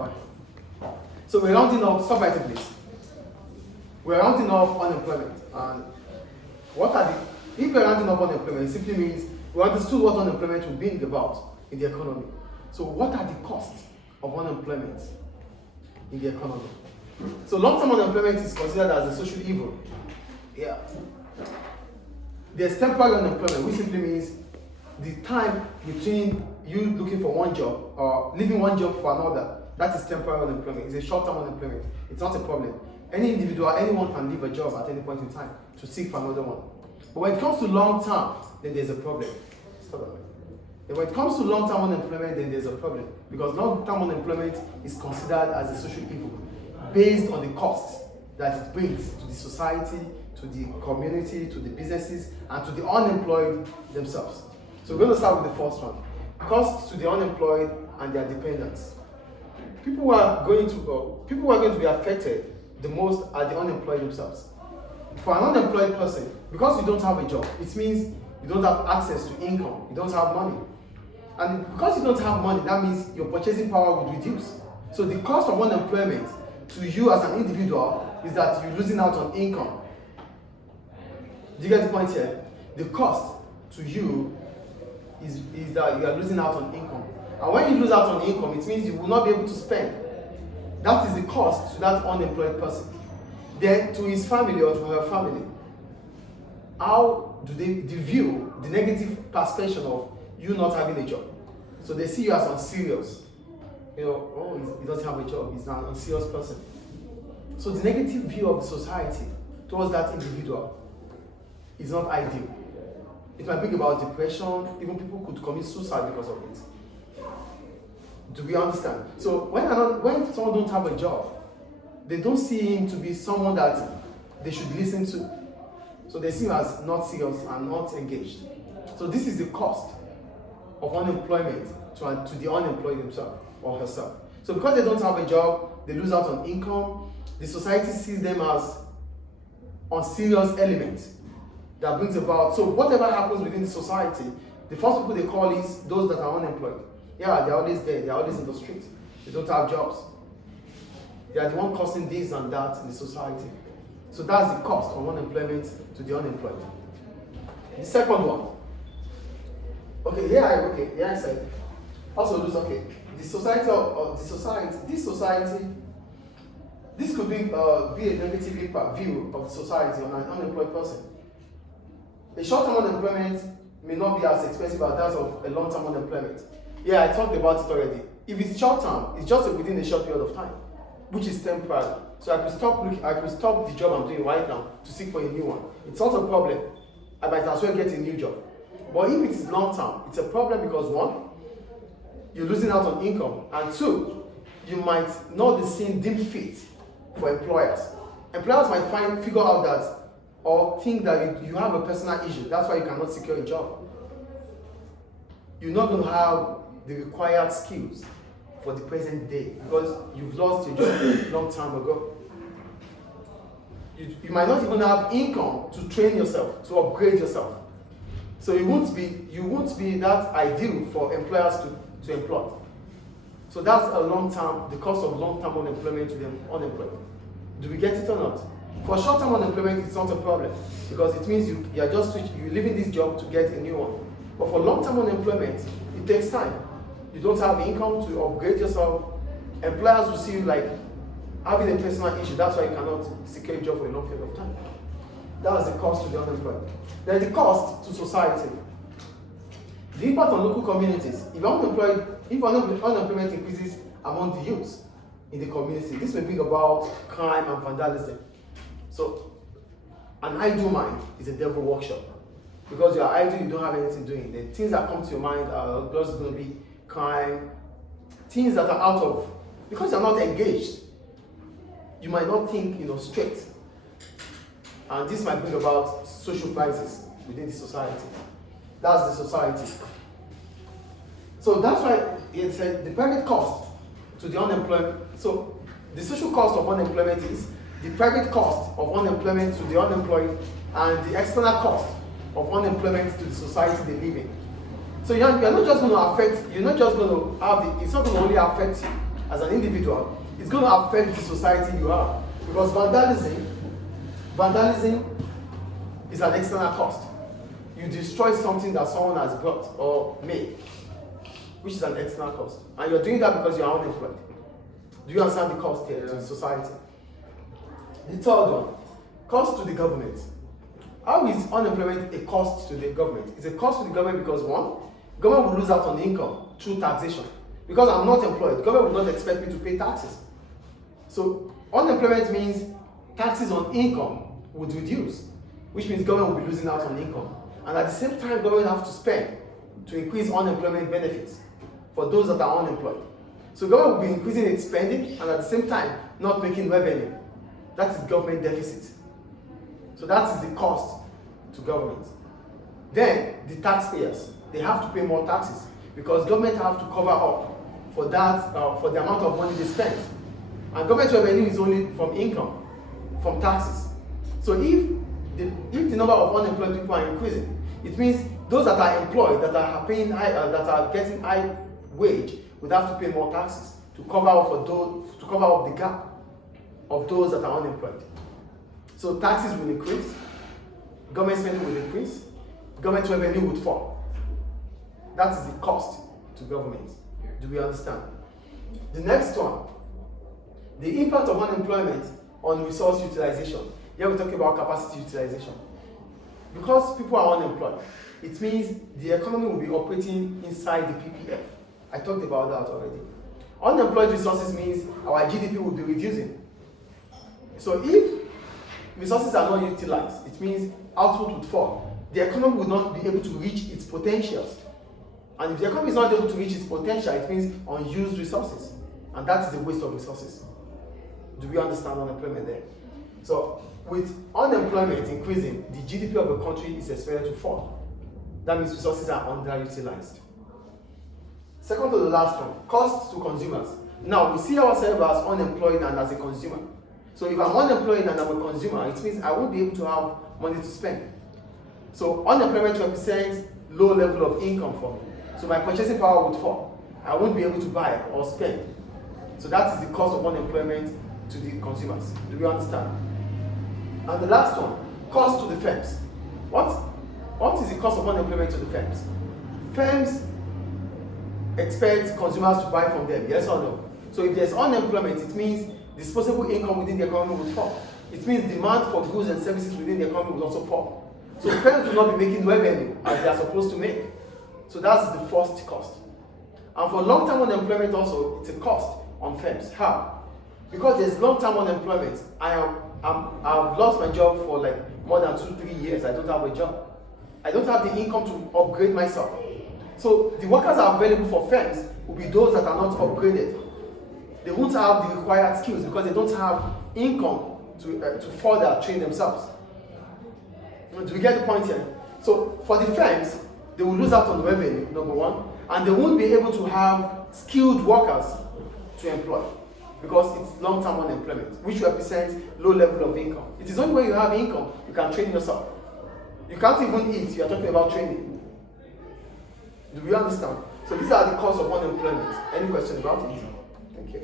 Alright. So we're rounding up, stop writing please. We're rounding up unemployment. And what are the, if we're rounding up unemployment, it simply means we understood what unemployment will bring about in the economy. So what are the costs of unemployment in the economy? So long-term unemployment is considered as a social evil. Yeah. There's temporary unemployment, which simply means the time between you looking for one job or leaving one job for another. That is temporary unemployment. It's a short-term unemployment. It's not a problem. Any individual, anyone can leave a job at any point in time to seek for another one. But when it comes to long-term, then there's a problem. Stop that. And when it comes to long-term unemployment, then there's a problem. Because long-term unemployment is considered as a social evil based on the cost that it brings to the society, to the community, to the businesses, and to the unemployed themselves. So we're going to start with the first one. Costs to the unemployed and their dependents. People who are going to be affected the most are the unemployed themselves. For an unemployed person, because you don't have a job, it means you don't have access to income, you don't have money. And because you don't have money, that means your purchasing power would reduce. So the cost of unemployment to you as an individual is that you're losing out on income. Do you get the point here? The cost to you is that you are losing out on income. And when you lose out on income, it means you will not be able to spend. That is the cost to that unemployed person. Then to his family or to her family, how do they view the negative perception of you not having a job? So they see you as unserious. You know, oh, he doesn't have a job, he's an unserious person. So the negative view of the society towards that individual is not ideal. It might bring about depression, even people could commit suicide because of it. Do we understand? So when someone don't have a job, they don't see him to be someone that they should listen to. So they see him as not serious and not engaged. So this is the cost of unemployment to the unemployed himself or herself. So because they don't have a job, they lose out on income. The society sees them as unserious elements that brings about. So whatever happens within the society, the first people they call is those that are unemployed. Yeah, they're always there. They're always in the street. They don't have jobs. They are the one causing this and that in the society. So that's the cost of unemployment to the unemployed. The second one. I said. Also lose, this could be a negative impact view of the society on an unemployed person. A short-term unemployment may not be as expensive as that of a long-term unemployment. Yeah, I talked about it already. If it's short-term, it's just within a short period of time, which is temporary. So I could stop the job I'm doing right now to seek for a new one. It's not a problem. I might as well get a new job. But if it's long-term, it's a problem because one, you're losing out on income, and two, you might not be seen deemed fit for employers. Employers might figure out that or think that you have a personal issue. That's why you cannot secure a job. You're not going to have the required skills for the present day because you've lost your job a long time ago. You might not even have income to train yourself, to upgrade yourself. So you won't be that ideal for employers to employ. So that's the cost of long-term unemployment to the unemployed. Do we get it or not? For short-term unemployment, it's not a problem because it means you're leaving this job to get a new one. But for long-term unemployment, it takes time. You don't have income to upgrade yourself. Employers will see you like having a personal issue. That's why you cannot secure a job for a long period of time. That's the cost to the unemployed. Then the cost to society. The impact on local communities. If unemployment increases among the youth in the community, this may bring about crime and vandalism. So, an idle mind is a devil workshop. Because you are idle, you don't have anything doing. The things that come to your mind are just going to be crime, things that are out of, because you're not engaged, you might not think straight. And this might bring about social crisis within the society. That's the society. So that's why it's the private cost to the unemployed. So the social cost of unemployment is the private cost of unemployment to the unemployed and the external cost of unemployment to the society they live in. So you're not just going to affect, it's not going to only affect as an individual, it's going to affect the society you are. Because vandalism is an external cost. You destroy something that someone has brought or made, which is an external cost. And you're doing that because you're unemployed. Do you understand the cost here to society? The third one, cost to the government. How is unemployment a cost to the government? It's a cost to the government because one, government will lose out on income through taxation. Because I'm not employed, government will not expect me to pay taxes. So unemployment means taxes on income would reduce, which means government will be losing out on income. And at the same time, government have to spend to increase unemployment benefits for those that are unemployed. So government will be increasing its spending and at the same time not making revenue. That is government deficit. So that is the cost to government. Then the taxpayers, they have to pay more taxes because government have to cover up for that, for the amount of money they spend. And government revenue is only from income, from taxes. So if the number of unemployed people are increasing, it means those that are employed, that are paying high, that are getting high wage, would have to pay more taxes to cover up for those, to cover up the gap of those that are unemployed. So taxes will increase, government spending will increase, government revenue would fall. That is the cost to government. Do we understand? The next one, the impact of unemployment on resource utilization. Here we're talking about capacity utilization. Because people are unemployed, it means the economy will be operating inside the PPF. I talked about that already. Unemployed resources means our GDP will be reducing. So if resources are not utilized, it means output would fall. The economy will not be able to reach its potentials. And if the economy is not able to reach its potential, it means unused resources. And that is the waste of resources. Do we understand unemployment there? So with unemployment increasing, the GDP of a country is expected to fall. That means resources are underutilized. Second to the last one, costs to consumers. Now, we see ourselves as unemployed and as a consumer. So if I'm unemployed and I'm a consumer, it means I won't be able to have money to spend. So unemployment represents low level of income for me. So my purchasing power would fall. I won't be able to buy or spend. So that is the cost of unemployment to the consumers. Do we understand? And the last one, cost to the firms. What is the cost of unemployment to the firms? Firms expect consumers to buy from them, yes or no? So if there's unemployment, it means disposable income within the economy will fall. It means demand for goods and services within the economy will also fall. So firms will not be making revenue as they are supposed to make. So that's the first cost. And for long-term unemployment also, it's a cost on firms. How? Because there's long-term unemployment. I've lost my job for like more than 2-3 years. I don't have a job. I don't have the income to upgrade myself. So the workers are available for firms will be those that are not upgraded. They won't have the required skills because they don't have income to further train themselves. Do we get the point here? So for the firms, they will lose out on revenue, number one, and they won't be able to have skilled workers to employ because it's long-term unemployment, which represents low level of income. It is only when you have income you can train yourself. You can't even eat, you are talking about training. Do we understand? So these are the costs of unemployment. Any question about it? Thank you.